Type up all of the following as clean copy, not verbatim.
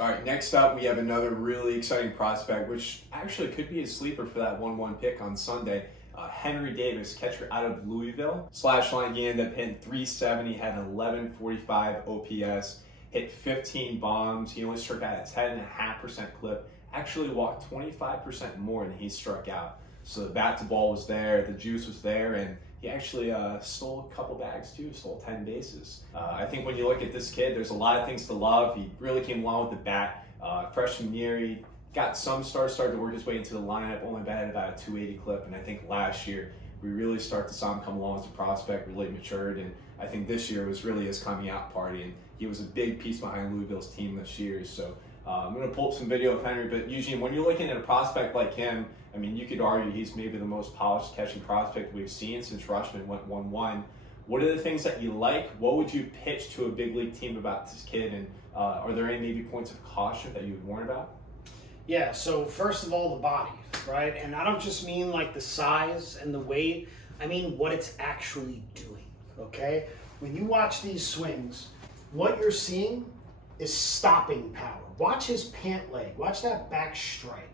All right, next up, we have another really exciting prospect, which actually could be a sleeper for that 1-1 pick on Sunday. Henry Davis, catcher out of Louisville. Slash line, he ended up hitting 370, had an 1145 OPS, hit 15 bombs. He only struck out at 10.5% clip, actually walked 25% more than he struck out. So the bat to ball was there, the juice was there, and he actually stole a couple bags too, stole 10 bases. I think when you look at this kid, there's a lot of things to love. He really came along with the bat. Freshman year, he got some started to work his way into the lineup, only batted about a 280 clip, and I think last year we really started to saw him come along as a prospect, really matured, and I think this year was really his coming out party, and he was a big piece behind Louisville's team this year. So I'm going to pull up some video of Henry, but usually when you're looking at a prospect like him, I mean, you could argue he's maybe the most polished catching prospect we've seen since Rushman went 1-1. What are the things that you like? What would you pitch to a big league team about this kid? And are there any maybe points of caution that you would warn about? Yeah, so first of all, the body, right? And I don't just mean like the size and the weight. I mean what it's actually doing, okay? When you watch these swings, what you're seeing is stopping power. Watch his pant leg. Watch that back stripe,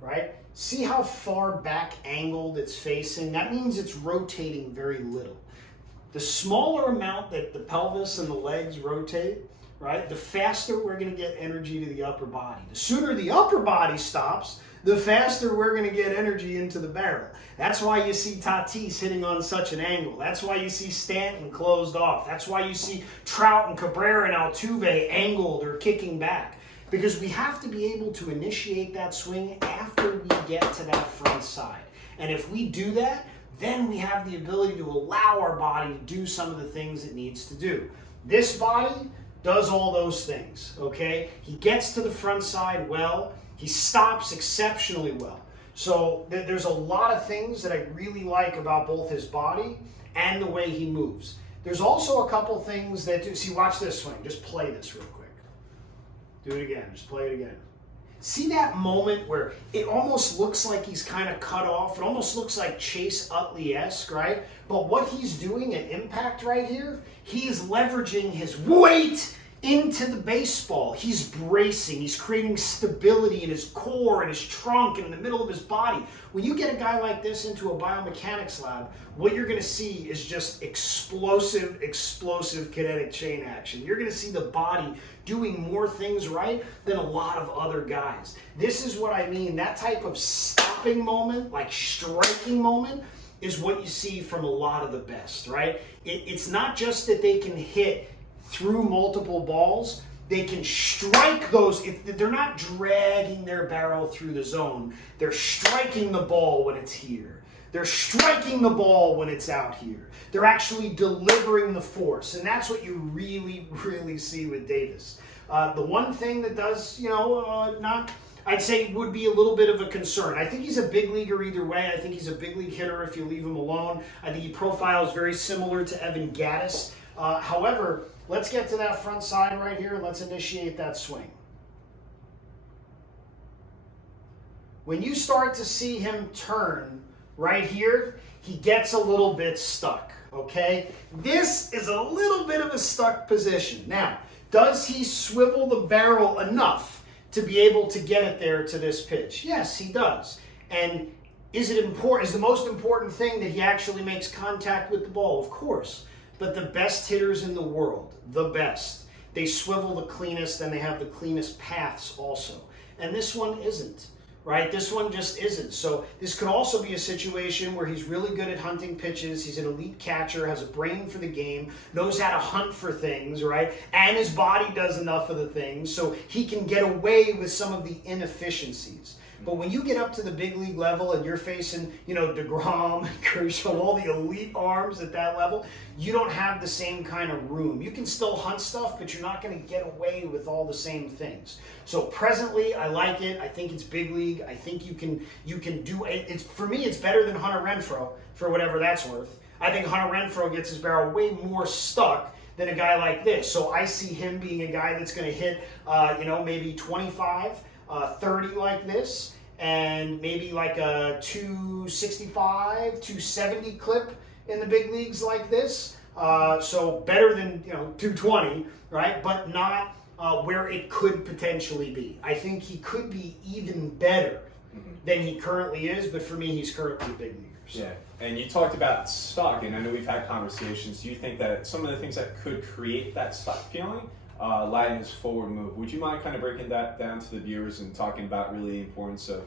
right? See how far back angled it's facing? That means it's rotating very little. The smaller amount that the pelvis and the legs rotate, right, the faster we're going to get energy to the upper body. The sooner the upper body stops, the faster we're going to get energy into the barrel. That's why you see Tatis hitting on such an angle. That's why you see Stanton closed off. That's why you see Trout and Cabrera and Altuve angled or kicking back. Because we have to be able to initiate that swing after we get to that front side. And if we do that, then we have the ability to allow our body to do some of the things it needs to do. This body does all those things, okay? He gets to the front side well. He stops exceptionally well. So there's a lot of things that I really like about both his body and the way he moves. There's also a couple things that do. See, watch this swing. Just play this real quick. Do it again. Just play it again. See that moment where it almost looks like he's kind of cut off? It almost looks like Chase Utley-esque, right? But what he's doing at impact right here, he's leveraging his weight into the baseball. He's bracing. He's creating stability in his core and his trunk and in the middle of his body. When you get a guy like this into a biomechanics lab, what you're going to see is just explosive kinetic chain action. You're going to see the body doing more things right than a lot of other guys. This is what I mean. That type of stopping moment, like striking moment, is what you see from a lot of the best, right? It's not just that they can hit through multiple balls, they can strike those. They're not dragging their barrel through the zone. They're striking the ball when it's here. They're striking the ball when it's out here. They're actually delivering the force, and that's what you really, really see with Davis. The one thing that does, I'd say would be a little bit of a concern. I think he's a big leaguer either way. I think he's a big league hitter if you leave him alone. I think he profiles very similar to Evan Gattis. However, let's get to that front side right here. Let's initiate that swing. When you start to see him turn right here, he gets a little bit stuck, okay? This is a little bit of a stuck position. Now, does he swivel the barrel enough to be able to get it there to this pitch? Yes, he does. And is it important? Is the most important thing that he actually makes contact with the ball? Of course. But the best hitters in the world, the best, they swivel the cleanest and they have the cleanest paths also. And this one isn't, right? This one just isn't. So this could also be a situation where he's really good at hunting pitches. He's an elite catcher, has a brain for the game, knows how to hunt for things, right? And his body does enough of the things so he can get away with some of the inefficiencies. But when you get up to the big league level and you're facing, DeGrom, Kershaw, all the elite arms at that level, you don't have the same kind of room. You can still hunt stuff, but you're not going to get away with all the same things. So presently, I like it. I think it's big league. I think you can do it. For me, it's better than Hunter Renfroe, for whatever that's worth. I think Hunter Renfroe gets his barrel way more stuck than a guy like this. So I see him being a guy that's going to hit, maybe 25. 30 like this, and maybe like a 265, 270 clip in the big leagues like this. So better than 220, right? But not where it could potentially be. I think he could be even better than he currently is, but for me, he's currently a big leaguer. So. Yeah, and you talked about stuck, and I know we've had conversations. Do you think that some of the things that could create that stuck feeling lie in his forward move? Would you mind kind of breaking that down to the viewers and talking about really the importance of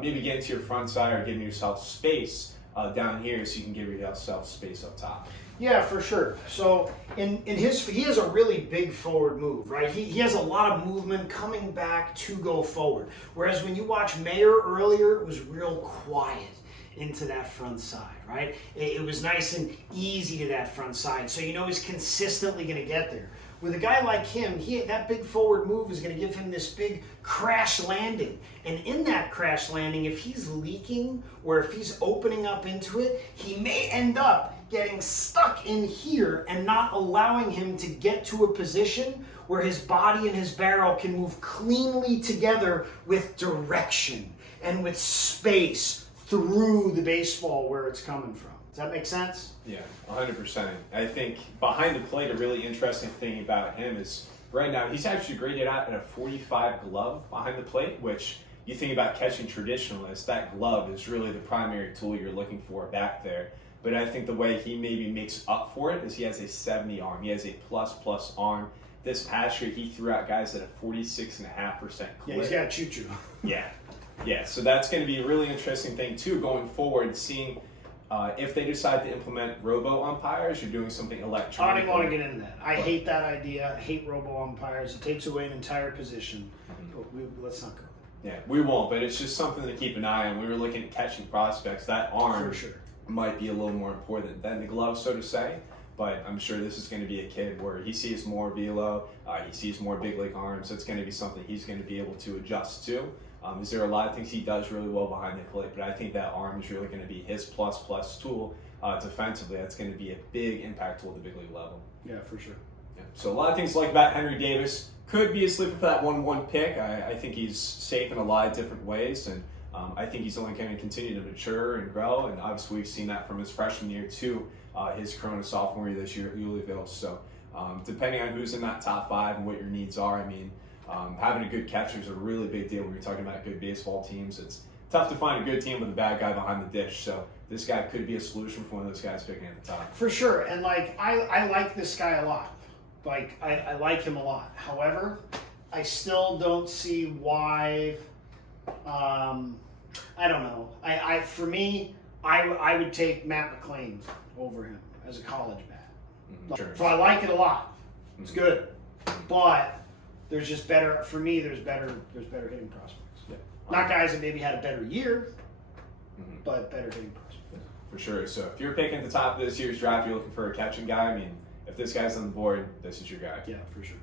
maybe getting to your front side or giving yourself space down here so you can give yourself space up top? Yeah, for sure. So he has a really big forward move, right? He has a lot of movement coming back to go forward. Whereas when you watch Mayer earlier, it was real quiet into that front side, right? It was nice and easy to that front side. So you know he's consistently going to get there. With a guy like him, that big forward move is going to give him this big crash landing. And in that crash landing, if he's leaking or if he's opening up into it, he may end up getting stuck in here and not allowing him to get to a position where his body and his barrel can move cleanly together with direction and with space through the baseball where it's coming from. Does that make sense? Yeah, 100%. I think behind the plate, a really interesting thing about him is right now he's actually graded out at a 45 glove behind the plate, which you think about catching traditionalists, that glove is really the primary tool you're looking for back there. But I think the way he maybe makes up for it is he has a 70 arm. He has a plus arm. This past year, he threw out guys at a 46.5% clip. Yeah, he's got a choo-choo. Yeah. So that's going to be a really interesting thing, too, going forward, seeing if they decide to implement robo-umpires or doing something electronic. I don't even want to get into that. I hate that idea. I hate robo-umpires. It takes away an entire position. But let's not go. Yeah, we won't, but it's just something to keep an eye on. We were looking at catching prospects. That arm For sure. might be a little more important than the glove, so to say. But I'm sure this is going to be a kid where he sees more velo, he sees more big league arms. So it's going to be something he's going to be able to adjust to. Is there a lot of things he does really well behind the plate, but I think that arm is really going to be his plus tool defensively. That's going to be a big impact tool at the big league level. Yeah, for sure. Yeah. So a lot of things to like about Henry Davis. Could be a sleeper for that 1-1 pick. I think he's safe in a lot of different ways, and I think he's only going to continue to mature and grow. And obviously, we've seen that from his freshman year to his Corona sophomore year this year at Louisville. So, depending on who's in that top 5 and what your needs are, I mean, having a good catcher is a really big deal when you're talking about good baseball teams. It's tough to find a good team with a bad guy behind the dish. So, this guy could be a solution for one of those guys picking at the top. For sure, and like I like this guy a lot. Like, I like him a lot. However, I still don't see why, I don't know. For me, I would take Matt McClain over him as a college bat. Sure. So I like it a lot. It's good. But there's just better, for me, there's better hitting prospects. Yeah. Not guys that maybe had a better year, but better hitting prospects. For sure. So if you're picking at the top of this year's draft, you're looking for a catching guy, I mean, if this guy's on the board, this is your guy. Yeah, for sure.